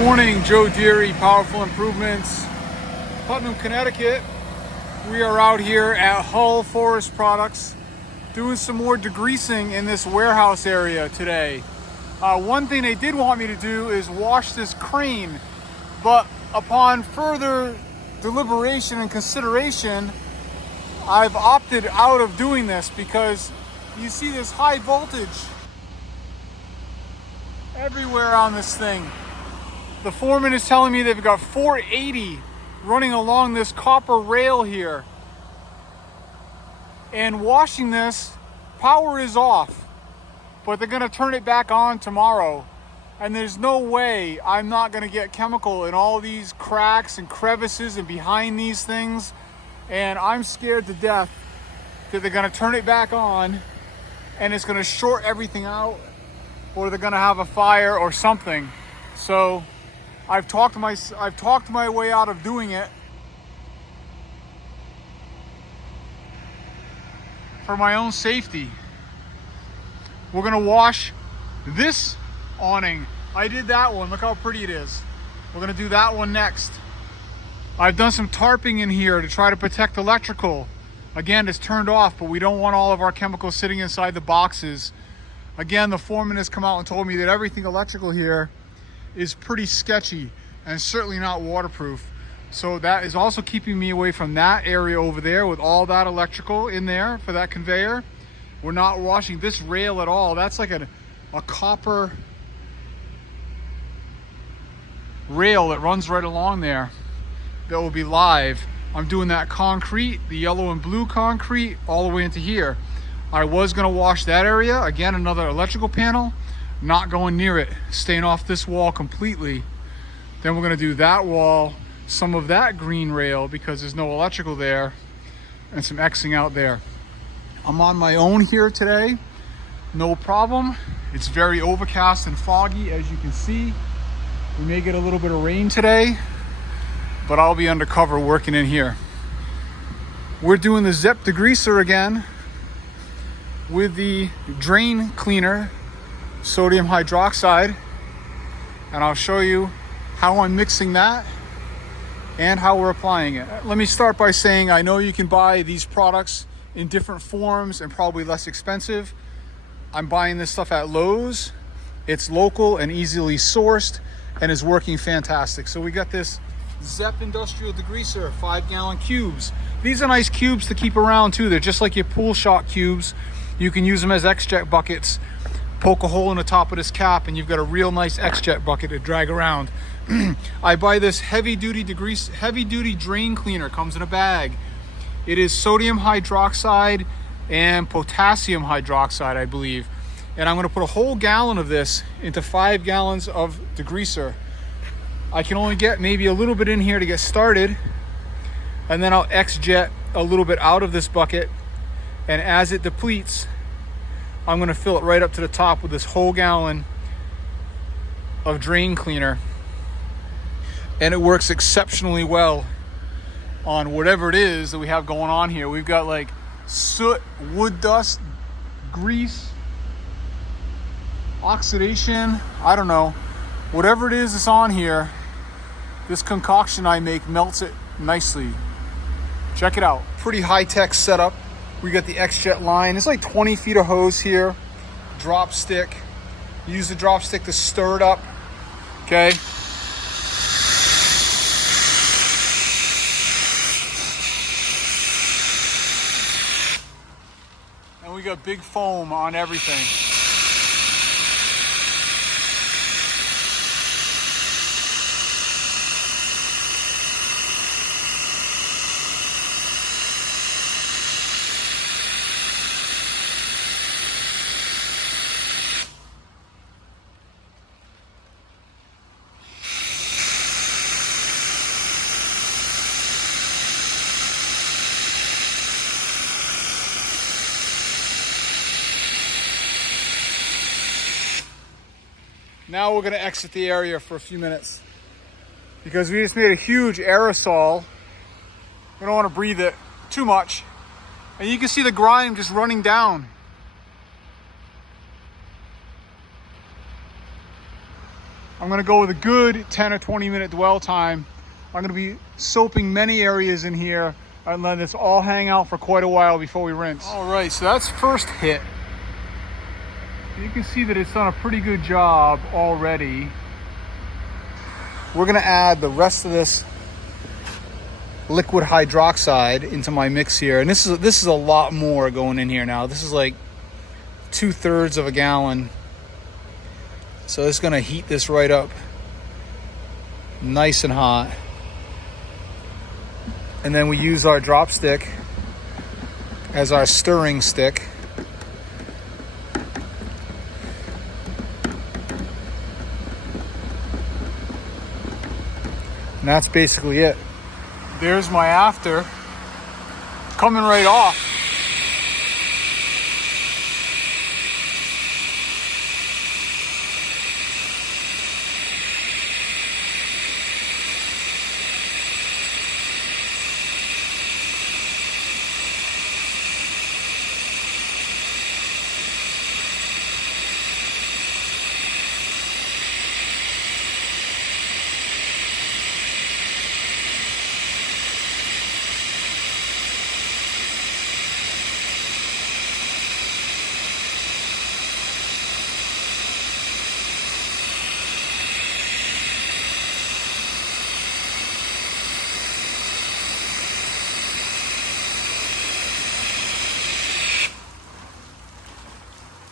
Morning, Joe Deary, Powerful Improvements, Putnam, Connecticut. We are out here at Hull Forest Products doing some more degreasing in this warehouse area today. One thing they did want me to do is wash this crane, but upon further deliberation and consideration, I've opted out of doing this because you see this high voltage everywhere on this thing. The foreman is telling me they've got 480 running along this copper rail here. And washing this, power is off, but they're gonna turn it back on tomorrow. And there's no way I'm not gonna get chemical in all these cracks and crevices and behind these things. And I'm scared to death that they're gonna turn it back on and it's gonna short everything out, or they're gonna have a fire or something. So I've talked my way out of doing it for my own safety. We're gonna wash this awning. I did that one, look how pretty it is. We're gonna do that one next. I've done some tarping in here to try to protect electrical. Again, it's turned off, but we don't want all of our chemicals sitting inside the boxes. Again, the foreman has come out and told me that everything electrical here is pretty sketchy and certainly not waterproof. So that is also keeping me away from that area over there with all that electrical in there for that conveyor. We're not washing this rail at all. That's like a copper rail that runs right along there that will be live. I'm doing that concrete, the yellow and blue concrete, all the way into here. I was gonna wash that area. Again, another electrical panel, not going near it, staying off this wall completely. Then we're gonna do that wall, some of that green rail because there's no electrical there, and some Xing out there. I'm on my own here today, no problem. It's very overcast and foggy, as you can see. We may get a little bit of rain today, but I'll be undercover working in here. We're doing the Xjet Degreaser again with the drain cleaner, sodium hydroxide, and I'll show you how I'm mixing that and how we're applying it. Let me start by saying I know you can buy these products in different forms and probably less expensive. I'm buying this stuff at Lowe's. It's local and easily sourced and is working fantastic. So we got this Xjet Industrial Degreaser 5-gallon cubes. These are nice cubes to keep around too. They're just like your pool shot cubes. You can use them as Xjet buckets. Poke a hole in the top of this cap and you've got a real nice Xjet bucket to drag around. I buy this heavy duty drain cleaner, comes in a bag. It is sodium hydroxide and potassium hydroxide, I believe. And I'm gonna put a whole gallon of this into 5 gallons of degreaser. I can only get maybe a little bit in here to get started, and then I'll Xjet a little bit out of this bucket, and as it depletes, I'm gonna fill it right up to the top with this whole gallon of drain cleaner. And it works exceptionally well on whatever it is that we have going on here. We've got like soot, wood dust, grease, oxidation, I don't know. Whatever it is that's on here, this concoction I make melts it nicely. Check it out. Pretty high-tech setup. We got the Xjet line. It's like 20 feet of hose here. Drop stick. Use the drop stick to stir it up. Okay. And we got big foam on everything. Now we're gonna exit the area for a few minutes because we just made a huge aerosol. We don't wanna breathe it too much. And you can see the grime just running down. I'm gonna go with a good 10 or 20 minute dwell time. I'm gonna be soaping many areas in here and let this all hang out for quite a while before we rinse. All right, so that's first hit. You can see that it's done a pretty good job already. We're gonna add the rest of this liquid hydroxide into my mix here. And this is a lot more going in here now. This is like 2/3 of a gallon. So it's gonna heat this right up nice and hot. And then we use our drop stick as our stirring stick. And that's basically it. There's my after coming right off.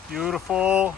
Beautiful.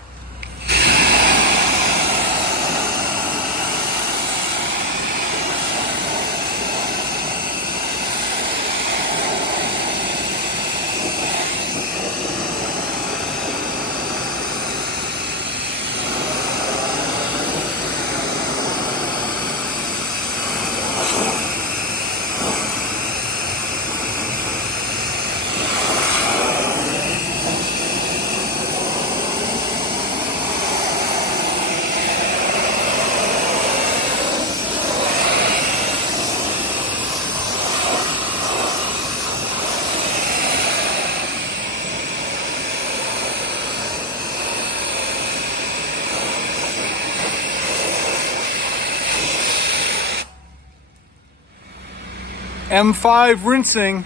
M5 rinsing.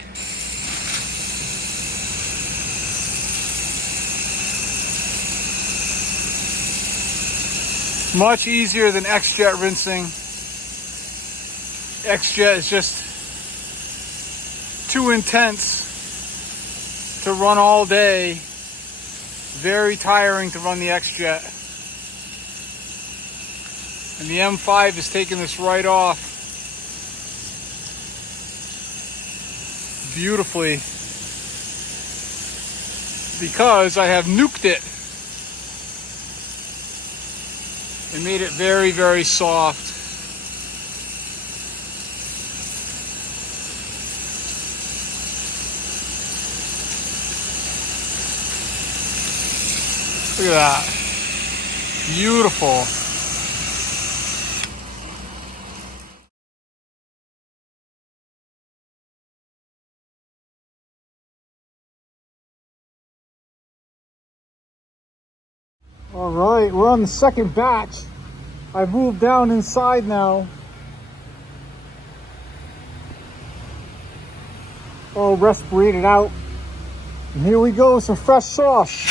Much easier than Xjet rinsing. Xjet is just too intense to run all day. Very tiring to run the Xjet. And the M5 is taking this right off beautifully because I have nuked it and made it very, very soft. Look at that. Beautiful. All right, we're on the second batch. I've moved down inside now. All respirated out. And here we go, some fresh sauce.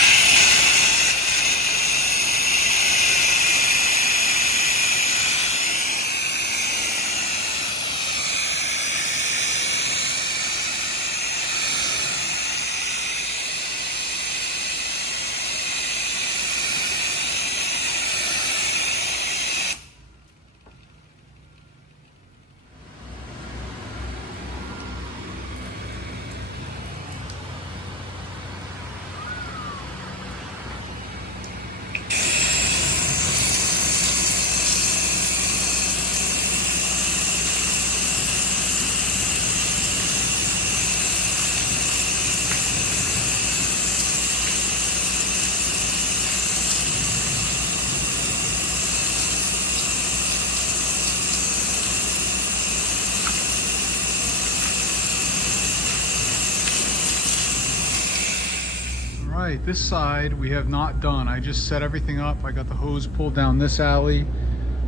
Right, this side we have not done. I just set everything up. I got the hose pulled down this alley.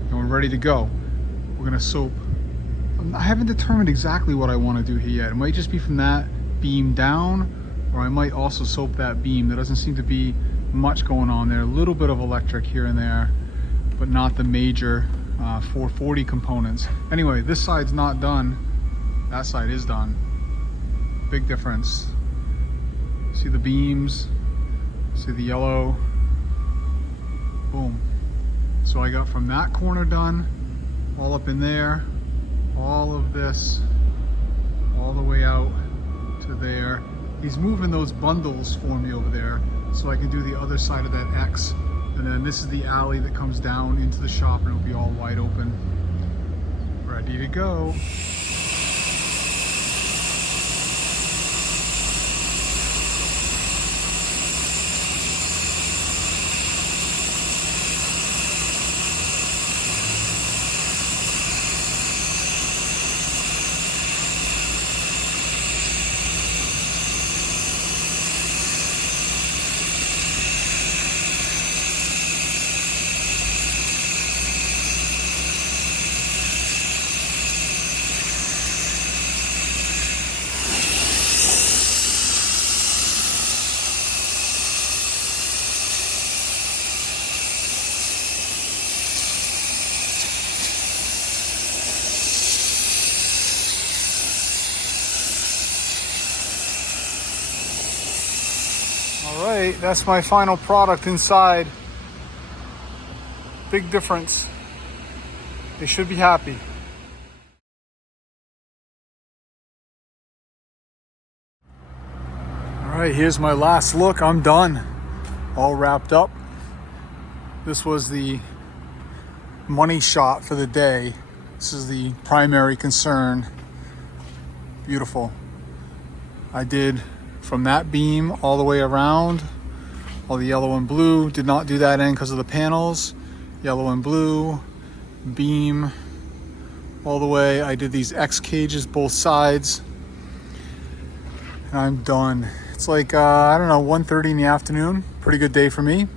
and we're ready to go. We're gonna soap. I haven't determined exactly what I want to do here yet. It might just be from that beam down, or I might also soap that beam. There doesn't seem to be much going on there. A little bit of electric here and there, but not the major 440 components. Anyway, this side's not done. That side is done. Big difference. See the beams, see the yellow, boom. So I got from that corner done, all up in there, all of this, all the way out to there. He's moving those bundles for me over there so I can do the other side of that X. And then this is the alley that comes down into the shop, and it'll be all wide open. Ready to go. All right, that's my final product inside. Big difference. They should be happy. All right, here's my last look. I'm done. All wrapped up. This was the money shot for the day. This is the primary concern. Beautiful. I did from that beam all the way around, all the yellow and blue. Did not do that end because of the panels. Yellow and blue, beam, all the way. I did these X cages, both sides, and I'm done. It's like, I don't know, 1:30 in the afternoon. Pretty good day for me.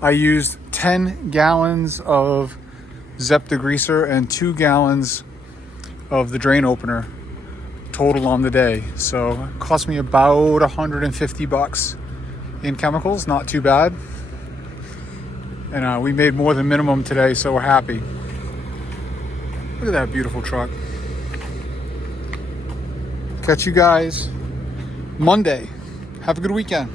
I used 10 gallons of Xjet Degreaser and 2 gallons of the drain opener total on the day. So it cost me about $150 in chemicals, not too bad. And we made more than minimum today, so we're happy. Look at that beautiful truck. Catch you guys Monday. Have a good weekend.